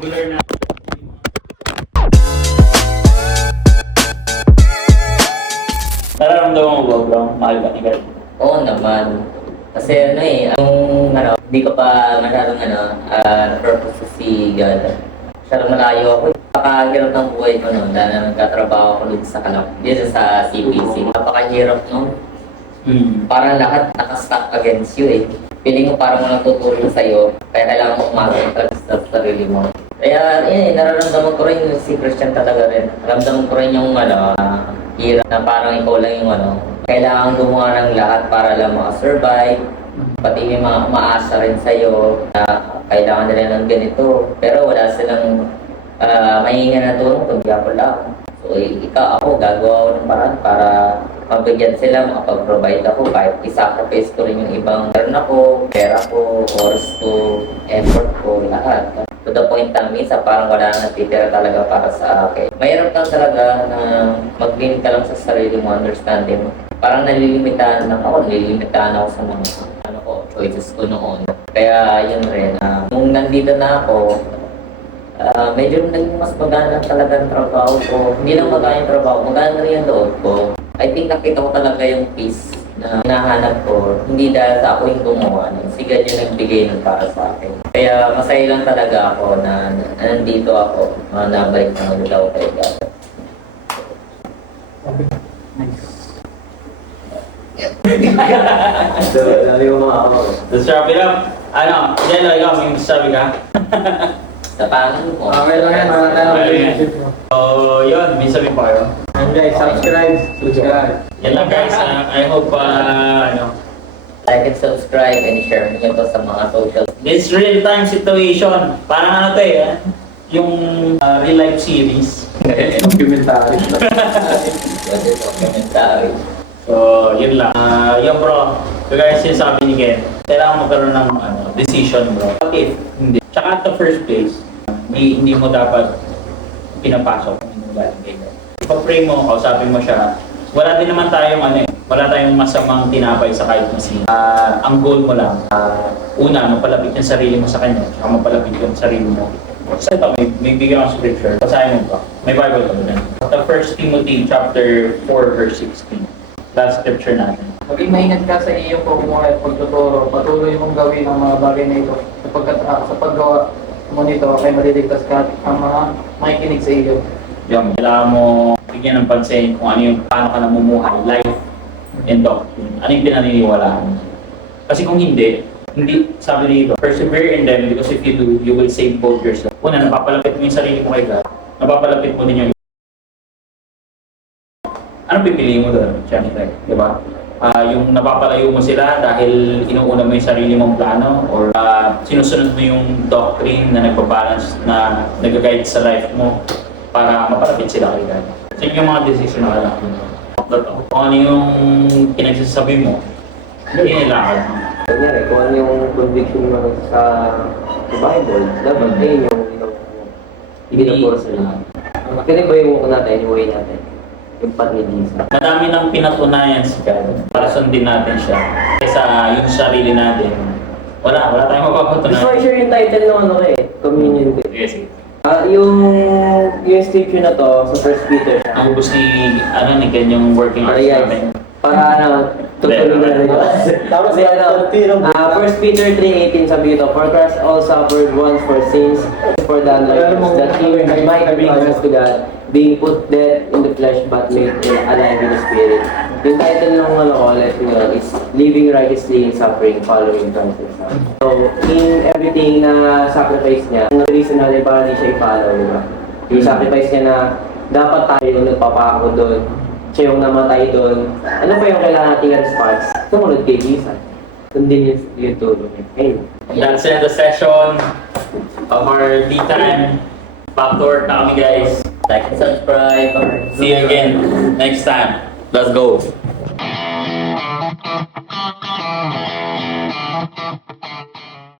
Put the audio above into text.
Regular na. Nararamdaman mo ba, bro? Mahal ka ni God? Oo naman. Kasi hindi ko pa masyadong na-purpose si God. Masyadong malayo ako. Napakahirap ng buhay ko noon dahil nagkatrabaho ako dun sa dito sa CPC. Napakahirap noon. Parang lahat nakastack against you eh. Feeling mo parang walang tutulong sa'yo, kaya kailangan mo umasa sa sarili mo. Kaya nararamdaman ko rin yung si Christian talaga rin. Nararamdaman ko rin yung hirap na parang ikaw lang yung kailangan gumawa ng lahat para lang makasurvive. Pati may mga umaasa rin sa'yo na kailangan nila ng ganito. Pero wala silang mahinga na tulong kundi ako lang. So ako gagawa ko ng paraan para mabigyan sila, makapag-provide ako kahit i-sacrifice ko rin yung ibang meron ako, pera ko, oras ko, effort ko, lahat. To the point na minsan parang wala na natitira talaga para sa akin. Mahirap lang talaga na mag-limit ka lang sa sarili mo, understanding mo. Parang nalilimitahan ako sa mga choices ko noon. Kaya yun rin, nung nandito na ako, medyo naging mas magana lang talaga ang trabaho ko. Hindi lang magana yung trabaho, magana rin yung loob ko. I think nakita ko talaga yung peace na hinahanap ko. Hindi dahil sa ako yung gumawa. Si God yung nagbigay ng para sa akin. Kaya masaya lang talaga ako na nandito ako. Nabalik na ulit ako kay God. Dali mo mga ako. Let's wrap it up. Jello, ikaw, may masasabi ka? Sa paano mo? Okay lang yan, mga tayo relationship mo. So, yun, may sabi pa kayo. And guys, subscribe. Yan lang guys, I hope, Like and subscribe and share nyo to sa mga social. this real-time situation, parang yung real life series. Documentary. Pwede documentary. So, yun lang. Yun bro, kagaya sinasabi ni Ken, kailangan magkaroon ng decision bro. Bakit? Hindi. Tsaka at the first place, hindi mo dapat pinapasok kung hindi mo galing kay God. Pag-pray mo, kausapin mo siya, wala din naman tayong wala tayong masamang tinapay sa kahit na sino. Ang goal mo lang, una, mapalapit yung sarili mo sa Kanya, tsaka mapalapit yung sarili mo. So ito, may bigyan ng scripture, basahin mo pa. May Bible ka ba? The 1 Timothy chapter 4 verse 16. Last scripture natin. Maging maingat ka sa iyong pamumuhay at pagtuturo. Patuloy mong gawin ang mga bagay na ito. Sa paggawa mo nito, ay maliligtas ka at ang mga makikinig sa iyo. Yung kailangan mo bigyan ng pansin kung ano yung paano ka namumuhay, life and doctrine. Ano yung pinaniniwalaan. Kasi kung hindi, sabi dito, persevere in them because if you do, you will save both yourself. Una, napapalapit mo yung sarili mo kay God. Napapalapit mo din yung ano pipiliin mo doon? Siyempre, di ba? Yung napapalayo mo sila dahil inuuna mo yung sarili mong plano or sinusunod mo yung doctrine na nagbabalance na nag-guide sa life mo para mapalapit sila kay God. So yung mga decision na kailangan mo. Kung ano yung pinagsasabi mo, hindi nila Kunyari, kung ano yung conviction mo sa Bible, dapat yun yung pinapuro sa lahat. Kinibuhay mo natin, inuwi natin. Yung path ni Jesus. Madami nang pinatunayan si God para sundin natin siya. Kaysa yung sarili natin, wala tayong Gusto mapapatunayan. ko i-share yung title ng Communion Day. Yes. Yung scripture na to, sa 1 Peter siya. Ang ubus ni Ken yung working hours namin. Para tutulog na rin. Tapos Kasi 1 Peter 3:18 sabi ito, For Christ all suffered once for sins, for the unrighteous, that he might bring us to God, being put death in the flesh but made alive in the spirit. Yung title ng is Living Righteously in Suffering, Following Christ. So, in everything na sacrifice niya, ang reason natin para di siya i-follow, di ba? Yung sacrifice niya na dapat tayo yung nagpapako doon, siya yung namatay doon. Ano pa yung kailangan nating response? Sumunod kay Jesus. Sundin yung tulong niya. Ayun. That's it, the session of our tea time. Back to work na kami guys. Like and subscribe. See you again next time. Let's go.